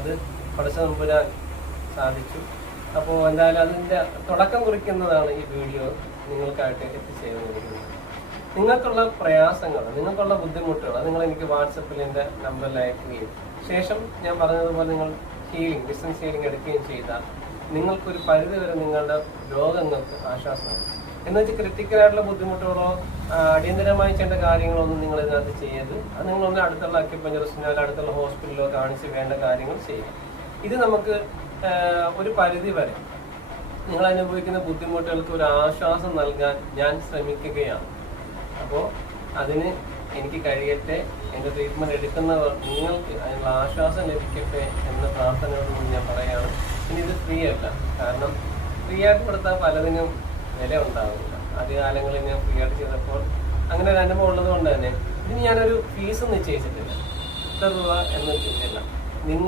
അത് പഠിച്ച നമ്പുരാൻ സാധിച്ചു. അപ്പോൾ എന്തായാലും അതിൻ്റെ തുടക്കം കുറിക്കുന്നതാണ് ഈ വീഡിയോ നിങ്ങൾക്കായിട്ട് എത്തിച്ചേർന്നിരിക്കുന്നത്. നിങ്ങൾക്കുള്ള പ്രയാസങ്ങൾ, നിങ്ങൾക്കുള്ള ബുദ്ധിമുട്ടുകൾ നിങ്ങൾ എനിക്ക് വാട്സപ്പിൽ എൻ്റെ നമ്പറിൽ അയക്കുകയും ശേഷം ഞാൻ പറഞ്ഞതുപോലെ നിങ്ങൾ ഹീലിംഗ്, ഡിസ്റ്റൻസ് ഹീലിംഗ് എടുക്കുകയും ചെയ്താൽ നിങ്ങൾക്കൊരു പരിധിവരെ നിങ്ങളുടെ രോഗങ്ങൾക്ക് ആശ്വാസമാണ്. എന്ന് വെച്ചാൽ ക്രിട്ടിക്കലായിട്ടുള്ള ബുദ്ധിമുട്ടുകളോ അടിയന്തരമായി ചെയ്യേണ്ട കാര്യങ്ങളോ ഒന്നും നിങ്ങൾ ഇതിനകത്ത് ചെയ്യരുത്. അത് നിങ്ങളൊന്ന് അടുത്തുള്ള അക്യുപഞ്ചറിസ്റ്റിനോ അടുത്തുള്ള ഹോസ്പിറ്റലിലോ കാണിച്ച് വേണ്ട കാര്യങ്ങൾ ചെയ്യുക. ഇത് നമുക്ക് ഒരു പരിധി വരെ നിങ്ങൾ അനുഭവിക്കുന്ന ബുദ്ധിമുട്ടുകൾക്ക് ഒരു ആശ്വാസം നൽകാൻ ഞാൻ ശ്രമിക്കുകയാണ്. അപ്പോൾ അതിന് എനിക്ക് കഴിയട്ടെ, എൻ്റെ ട്രീറ്റ്മെൻറ്റ് എടുക്കുന്നവർ നിങ്ങൾക്ക് അതിനുള്ള ആശ്വാസം ലഭിക്കട്ടെ എന്ന പ്രാർത്ഥനയോടുകൂടി ഞാൻ പറയുകയാണ്. ഇനി ഇത് ഫ്രീ അല്ല, കാരണം ഫ്രീ ആയിട്ട് കൊടുത്താൽ പലതിനും വില ഉണ്ടാവില്ല. ആദ്യകാലങ്ങളിൽ ഞാൻ ഫ്രീ ആയിട്ട് ചെയ്തപ്പോൾ അങ്ങനെ ഒരു അനുഭവം ഉള്ളത് കൊണ്ട് തന്നെ ഇതിന് ഞാനൊരു ഫീസ് നിശ്ചയിച്ചിട്ടില്ല, ഇത്ര രൂപ എന്ന് വെച്ചിട്ടില്ല.